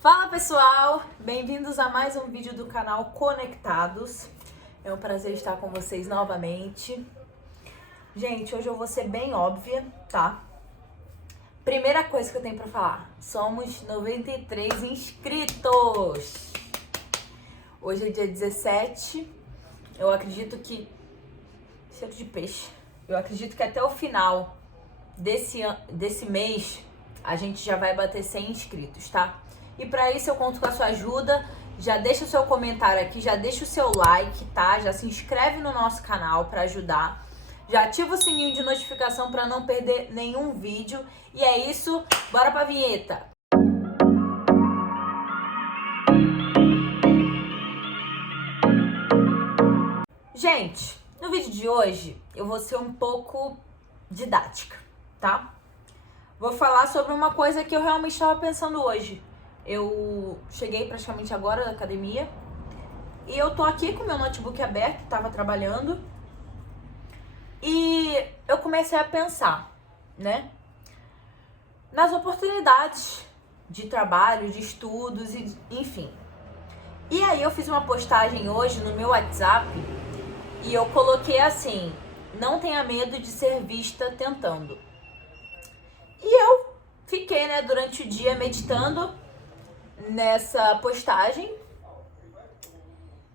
Fala pessoal, bem-vindos a mais um vídeo do canal Conectados. É um prazer estar com vocês novamente. Gente, hoje eu vou ser bem óbvia, tá? Primeira coisa que eu tenho pra falar, somos 93 inscritos. Hoje é dia 17, eu acredito que... cheiro de peixe. Eu acredito que até o final desse mês a gente já vai bater 100 inscritos, tá? E para isso eu conto com a sua ajuda. Já deixa o seu comentário aqui, já deixa o seu like, tá? Já se inscreve no nosso canal para ajudar. Já ativa o sininho de notificação para não perder nenhum vídeo. E é isso, bora pra vinheta! Gente, no vídeo de hoje eu vou ser um pouco didática, tá? Vou falar sobre uma coisa que eu realmente estava pensando hoje. Eu cheguei praticamente agora da academia e eu tô aqui com meu notebook aberto, tava trabalhando e eu comecei a pensar, né, nas oportunidades de trabalho, de estudos, enfim. E aí eu fiz uma postagem hoje no meu WhatsApp e eu coloquei assim: não tenha medo de ser vista tentando. E eu fiquei, né, durante o dia meditando nessa postagem.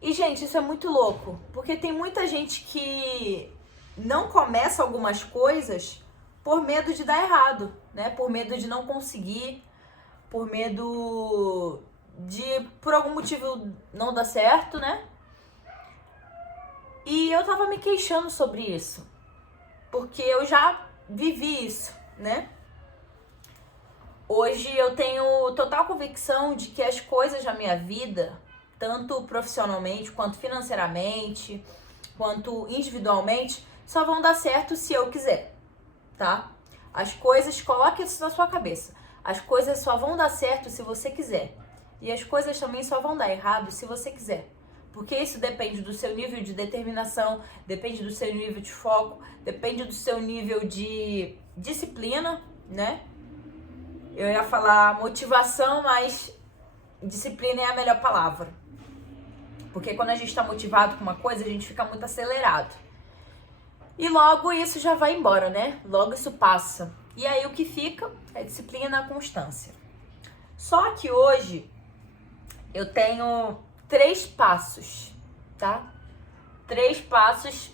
E, gente, isso é muito louco, porque tem muita gente que não começa algumas coisas por medo de dar errado, né? Por medo de não conseguir, por medo de, por algum motivo, não dar certo, né? E eu tava me queixando sobre isso, porque eu já vivi isso, né? Hoje eu tenho total convicção de que as coisas da minha vida, tanto profissionalmente, quanto financeiramente, quanto individualmente, só vão dar certo se eu quiser, tá? As coisas, coloque isso na sua cabeça, as coisas só vão dar certo se você quiser. E as coisas também só vão dar errado se você quiser. Porque isso depende do seu nível de determinação, depende do seu nível de foco, depende do seu nível de disciplina, né? Eu ia falar motivação, mas disciplina é a melhor palavra. Porque quando a gente está motivado com uma coisa, a gente fica muito acelerado. E logo isso já vai embora, né? Logo isso passa. E aí o que fica é disciplina e a constância. Só que hoje eu tenho 3 passos, tá? 3 passos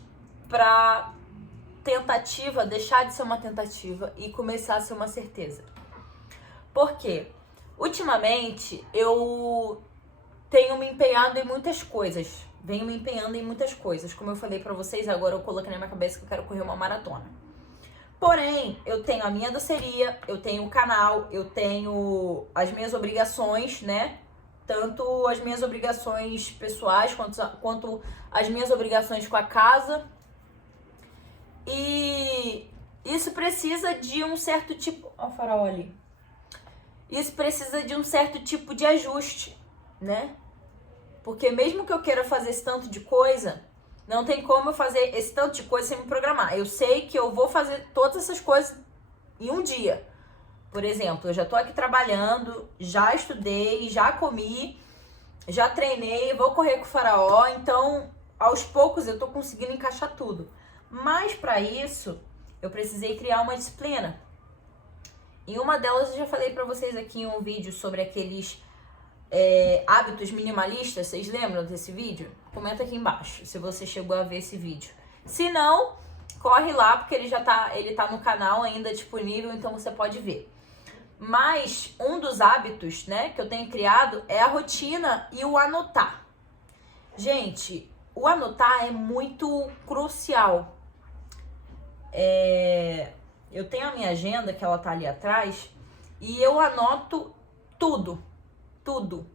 para tentativa deixar de ser uma tentativa e começar a ser uma certeza. Por quê? Ultimamente eu tenho me empenhado em muitas coisas. Venho me empenhando em muitas coisas. Como eu falei pra vocês, agora eu coloquei na minha cabeça que eu quero correr uma maratona. Porém, eu tenho a minha doceria, eu tenho o canal, eu tenho as minhas obrigações, né? Tanto as minhas obrigações pessoais quanto as minhas obrigações com a casa. E isso precisa de um certo tipo... Olha o farol ali. Isso precisa de um certo tipo de ajuste, né? Porque mesmo que eu queira fazer esse tanto de coisa, não tem como eu fazer esse tanto de coisa sem me programar. Eu sei que eu vou fazer todas essas coisas em um dia. Por exemplo, eu já tô aqui trabalhando, já estudei, já comi, já treinei, vou correr com o faraó. Então, aos poucos eu tô conseguindo encaixar tudo. Mas para isso, eu precisei criar uma disciplina. Em uma delas eu já falei pra vocês aqui em um vídeo sobre aqueles hábitos minimalistas. Vocês lembram desse vídeo? Comenta aqui embaixo se você chegou a ver esse vídeo. Se não, corre lá porque ele tá no canal ainda disponível, então você pode ver. Mas um dos hábitos, né, que eu tenho criado é a rotina e o anotar. Gente, o anotar é muito crucial. Eu tenho a minha agenda, que ela tá ali atrás, e eu anoto tudo. Tudo.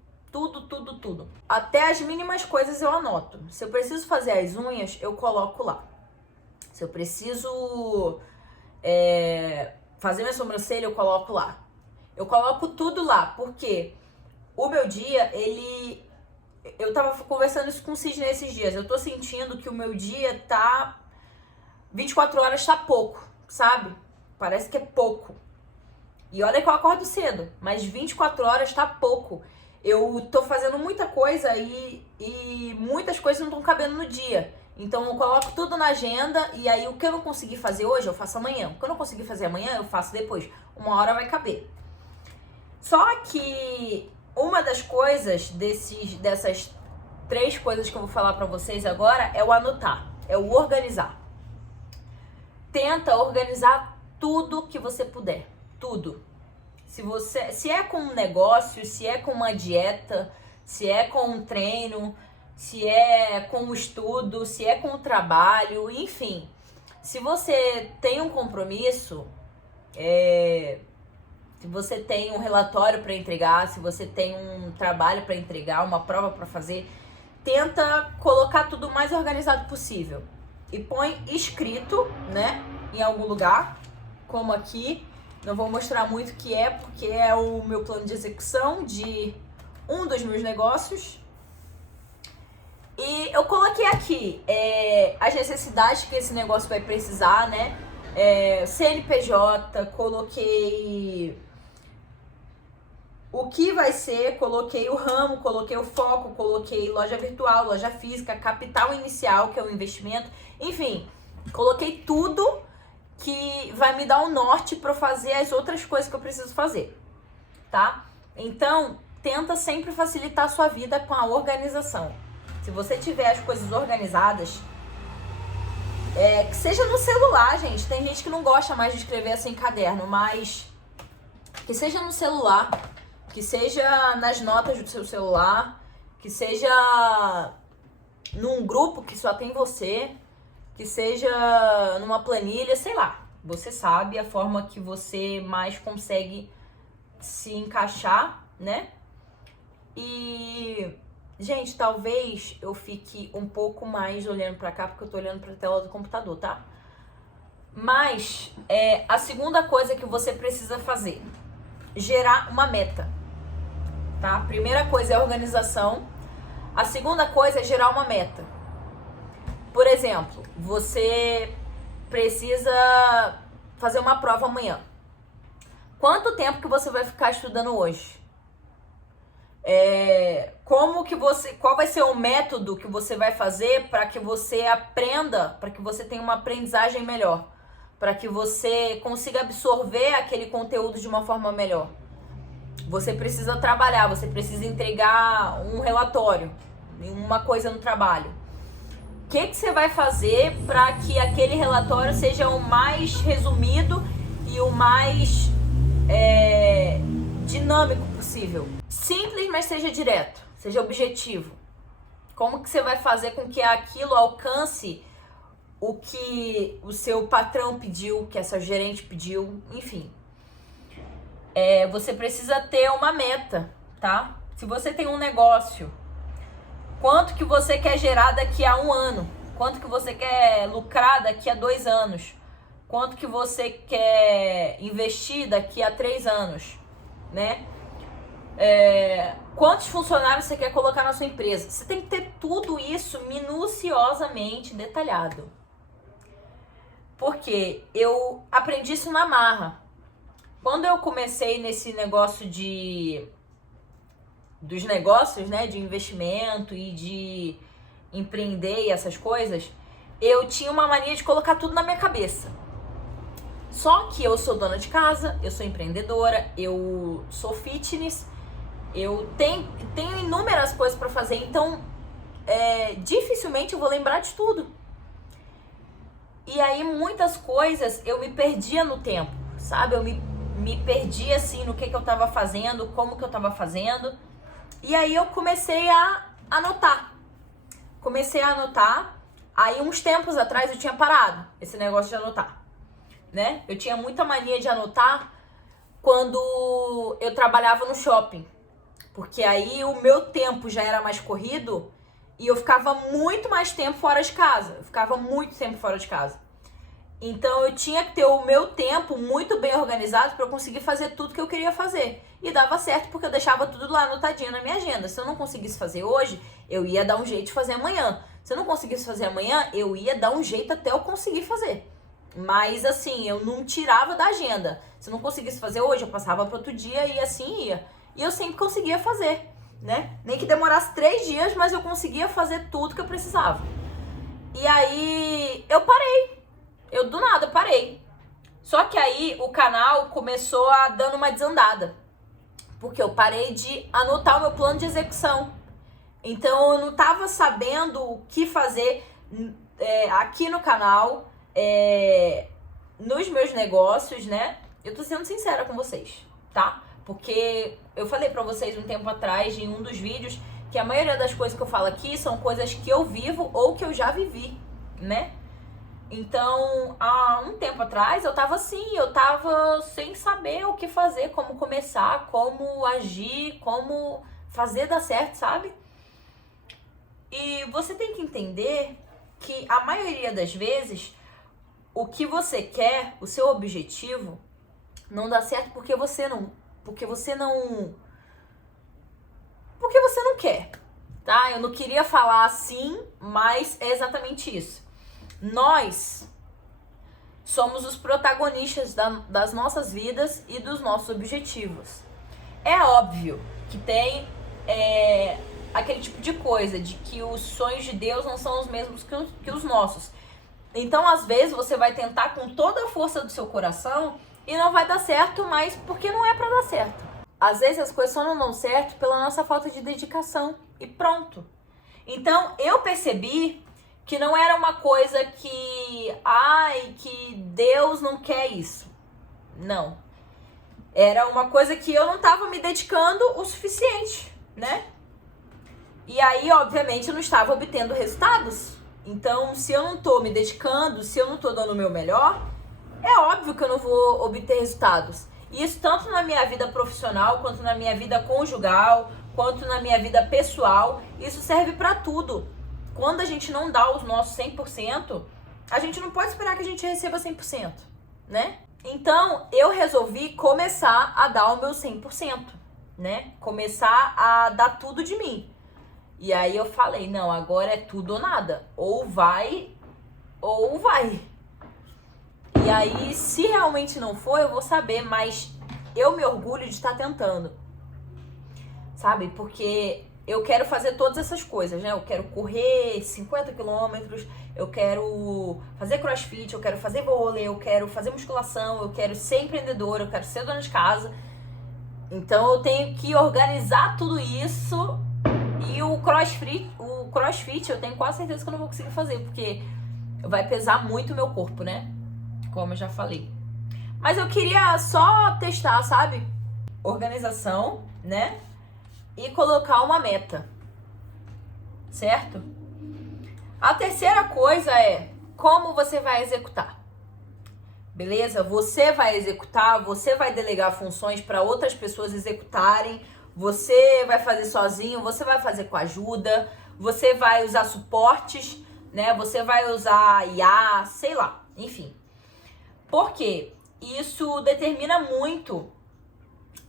Até as mínimas coisas eu anoto. Se eu preciso fazer as unhas, eu coloco lá. Se eu preciso fazer minha sobrancelha, eu coloco lá. Eu coloco tudo lá, porque o meu dia, eu tava conversando isso com o Cisne esses dias. Eu tô sentindo que o meu dia tá... 24 horas tá pouco, sabe? Parece que é pouco. E olha que eu acordo cedo, mas 24 horas tá pouco. Eu tô fazendo muita coisa e muitas coisas não estão cabendo no dia. Então eu coloco tudo na agenda e aí o que eu não conseguir fazer hoje, eu faço amanhã. O que eu não conseguir fazer amanhã, eu faço depois. Uma hora vai caber. Só que uma das coisas dessas 3 coisas que eu vou falar pra vocês agora é o anotar, é o organizar. Tenta organizar tudo que você puder, tudo. Se é com um negócio, se é com uma dieta, se é com um treino, se é com o estudo, se é com o trabalho, enfim. Se você tem um compromisso, se você tem um relatório para entregar, se você tem um trabalho para entregar, uma prova para fazer, tenta colocar tudo o mais organizado possível. E põe escrito, né, em algum lugar, como aqui. Não vou mostrar muito o que é, porque é o meu plano de execução de um dos meus negócios. E eu coloquei aqui as necessidades que esse negócio vai precisar, né? CNPJ, coloquei o que vai ser, coloquei o ramo, coloquei o foco, coloquei loja virtual, loja física, capital inicial, que é o investimento. Enfim, coloquei tudo que vai me dar um norte para fazer as outras coisas que eu preciso fazer, tá? Então, tenta sempre facilitar a sua vida com a organização. Se você tiver as coisas organizadas, que seja no celular, gente. Tem gente que não gosta mais de escrever assim em caderno, mas que seja no celular, que seja nas notas do seu celular, que seja num grupo que só tem você, que seja numa planilha, sei lá. Você sabe a forma que você mais consegue se encaixar, né? E, gente, talvez eu fique um pouco mais olhando pra cá, porque eu tô olhando pra tela do computador, tá? Mas, a segunda coisa que você precisa fazer, gerar uma meta, tá? A primeira coisa é a organização. A segunda coisa é gerar uma meta. Por exemplo, você precisa fazer uma prova amanhã. Quanto tempo que você vai ficar estudando hoje? Qual vai ser o método que você vai fazer para que você aprenda, para que você tenha uma aprendizagem melhor, para que você consiga absorver aquele conteúdo de uma forma melhor? Você precisa trabalhar, você precisa entregar um relatório, uma coisa no trabalho. O que você vai fazer para que aquele relatório seja o mais resumido e o mais dinâmico possível? Simples, mas seja direto, seja objetivo. Como que você vai fazer com que aquilo alcance o que o seu patrão pediu, que essa gerente pediu, enfim. Você precisa ter uma meta, tá? Se você tem um negócio, quanto que você quer gerar daqui a 1 ano? Quanto que você quer lucrar daqui a 2 anos? Quanto que você quer investir daqui a 3 anos? Né? Quantos funcionários você quer colocar na sua empresa? Você tem que ter tudo isso minuciosamente detalhado. Porque eu aprendi isso na marra. Quando eu comecei nesse negócio dos negócios, né, de investimento e de empreender e essas coisas, eu tinha uma mania de colocar tudo na minha cabeça. Só que eu sou dona de casa, eu sou empreendedora, eu sou fitness, eu tenho inúmeras coisas para fazer, então dificilmente eu vou lembrar de tudo. E aí muitas coisas eu me perdia no tempo, sabe? Eu me perdia assim no que eu tava fazendo, como que eu tava fazendo. E aí eu comecei a anotar. Aí uns tempos atrás eu tinha parado esse negócio de anotar, né? Eu tinha muita mania de anotar quando eu trabalhava no shopping. Porque aí o meu tempo já era mais corrido e eu ficava muito mais tempo fora de casa. Então eu tinha que ter o meu tempo muito bem organizado para eu conseguir fazer tudo que eu queria fazer. E dava certo porque eu deixava tudo lá anotadinho na minha agenda. Se eu não conseguisse fazer hoje, eu ia dar um jeito de fazer amanhã. Se eu não conseguisse fazer amanhã, eu ia dar um jeito até eu conseguir fazer. Mas assim, eu não tirava da agenda. Se eu não conseguisse fazer hoje, eu passava para outro dia e assim ia. E eu sempre conseguia fazer, né? Nem que demorasse 3 dias, mas eu conseguia fazer tudo que eu precisava. E aí eu parei. Eu do nada parei. Só que aí o canal começou a dando uma desandada. Porque eu parei de anotar o meu plano de execução. Então eu não tava sabendo o que fazer aqui no canal, nos meus negócios, né? Eu tô sendo sincera com vocês, tá? Porque eu falei pra vocês um tempo atrás, em um dos vídeos, que a maioria das coisas que eu falo aqui são coisas que eu vivo ou que eu já vivi, né? Então, há um tempo atrás, eu tava assim, eu tava sem saber o que fazer, como começar, como agir, como fazer dar certo, sabe? E você tem que entender que a maioria das vezes, o que você quer, o seu objetivo, não dá certo porque você não quer, tá? Eu não queria falar assim, mas é exatamente isso. Nós somos os protagonistas das nossas vidas e dos nossos objetivos. É óbvio que tem aquele tipo de coisa, de que os sonhos de Deus não são os mesmos que os nossos. Então, às vezes, você vai tentar com toda a força do seu coração e não vai dar certo, mas porque não é pra dar certo. Às vezes, as coisas só não dão certo pela nossa falta de dedicação e pronto. Então, eu percebi que não era uma coisa que Deus não quer isso. Não. Era uma coisa que eu não estava me dedicando o suficiente, né? E aí, obviamente, eu não estava obtendo resultados. Então, se eu não tô me dedicando, se eu não tô dando o meu melhor, é óbvio que eu não vou obter resultados. E isso tanto na minha vida profissional, quanto na minha vida conjugal, quanto na minha vida pessoal. Isso serve pra tudo. Quando a gente não dá os nossos 100%, a gente não pode esperar que a gente receba 100%, né? Então, eu resolvi começar a dar o meu 100%, né? Começar a dar tudo de mim. E aí eu falei, não, agora é tudo ou nada. Ou vai, ou vai. E aí, se realmente não for, eu vou saber, mas eu me orgulho de estar tentando. Sabe? Porque eu quero fazer todas essas coisas, né? Eu quero correr 50 quilômetros, eu quero fazer crossfit, eu quero fazer vôlei, eu quero fazer musculação, eu quero ser empreendedora, eu quero ser dona de casa. Então eu tenho que organizar tudo isso. E o crossfit eu tenho quase certeza que eu não vou conseguir fazer, porque vai pesar muito o meu corpo, né? Como eu já falei. Mas eu queria só testar, sabe? Organização, né? E colocar uma meta, certo? A terceira coisa é como você vai executar. Beleza? Você vai executar, você vai delegar funções para outras pessoas executarem, você vai fazer sozinho, você vai fazer com ajuda, você vai usar suportes, né? Você vai usar IA, sei lá, enfim. Por quê? Isso determina muito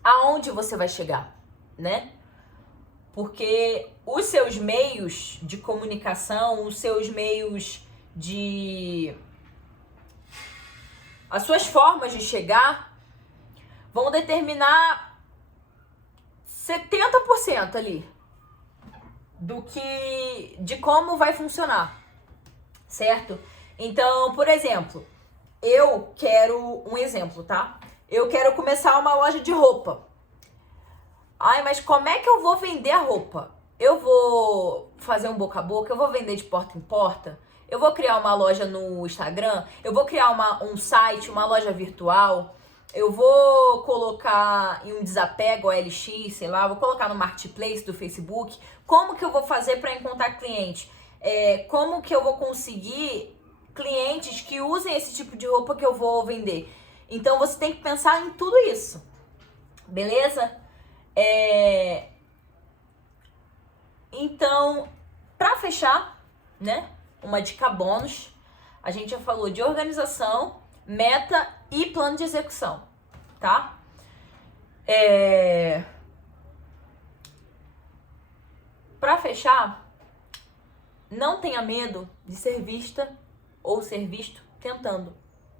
aonde você vai chegar, né? Porque os seus meios de comunicação, os seus meios de... as suas formas de chegar vão determinar 70% ali de como vai funcionar, certo? Então, por exemplo, eu quero um exemplo, tá? Eu quero começar uma loja de roupa. Ai, mas como é que eu vou vender a roupa? Eu vou fazer um boca a boca? Eu vou vender de porta em porta? Eu vou criar uma loja no Instagram? Eu vou criar um site, uma loja virtual? Eu vou colocar em um desapego OLX, sei lá, vou colocar no marketplace do Facebook? Como que eu vou fazer para encontrar cliente? Como que eu vou conseguir clientes que usem esse tipo de roupa que eu vou vender? Então você tem que pensar em tudo isso, beleza? Então, para fechar, né, uma dica bônus, a gente já falou de organização, meta e plano de execução, tá? Para fechar, não tenha medo de ser vista ou ser visto tentando.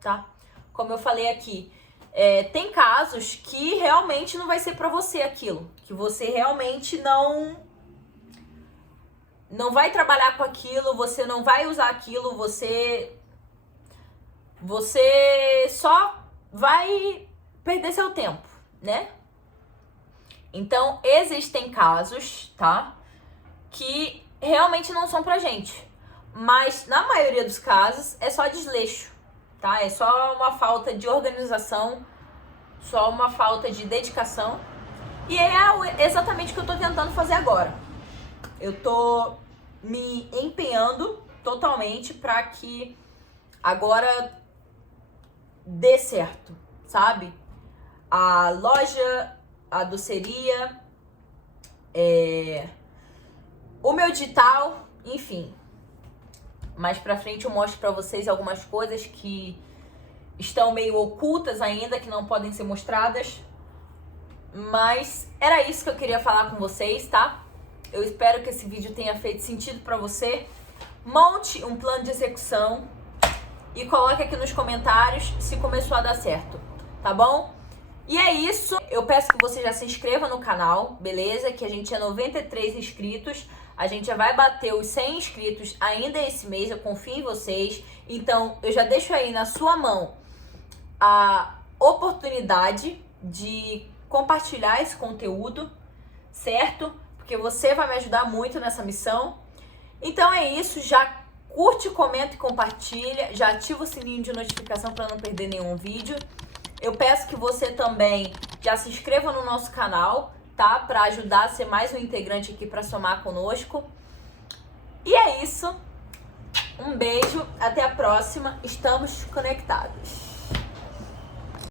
tá? Como eu falei aqui, tem casos que realmente não vai ser pra você aquilo, que você realmente não vai trabalhar com aquilo, você não vai usar aquilo, você só vai perder seu tempo, né? Então, existem casos, tá? Que realmente não são pra gente. Mas, na maioria dos casos, é só desleixo, tá? É só uma falta de organização, só uma falta de dedicação. E é exatamente o que eu tô tentando fazer agora. Eu tô me empenhando totalmente pra que agora dê certo, sabe? A loja, a doceria, o meu digital, enfim. Mais pra frente eu mostro pra vocês algumas coisas que estão meio ocultas ainda, que não podem ser mostradas. Mas era isso que eu queria falar com vocês, tá? Eu espero que esse vídeo tenha feito sentido pra você. Monte um plano de execução e coloque aqui nos comentários se começou a dar certo, tá bom? E é isso. Eu peço que você já se inscreva no canal, beleza? Que a gente é 93 inscritos. A gente já vai bater os 100 inscritos ainda esse mês, eu confio em vocês. Então, eu já deixo aí na sua mão a oportunidade de compartilhar esse conteúdo, certo? Porque você vai me ajudar muito nessa missão. Então é isso, já curte, comenta e compartilha, já ativa o sininho de notificação para não perder nenhum vídeo. Eu peço que você também já se inscreva no nosso canal, tá? Para ajudar a ser mais um integrante aqui para somar conosco. E é isso. Um beijo, até a próxima. Estamos conectados.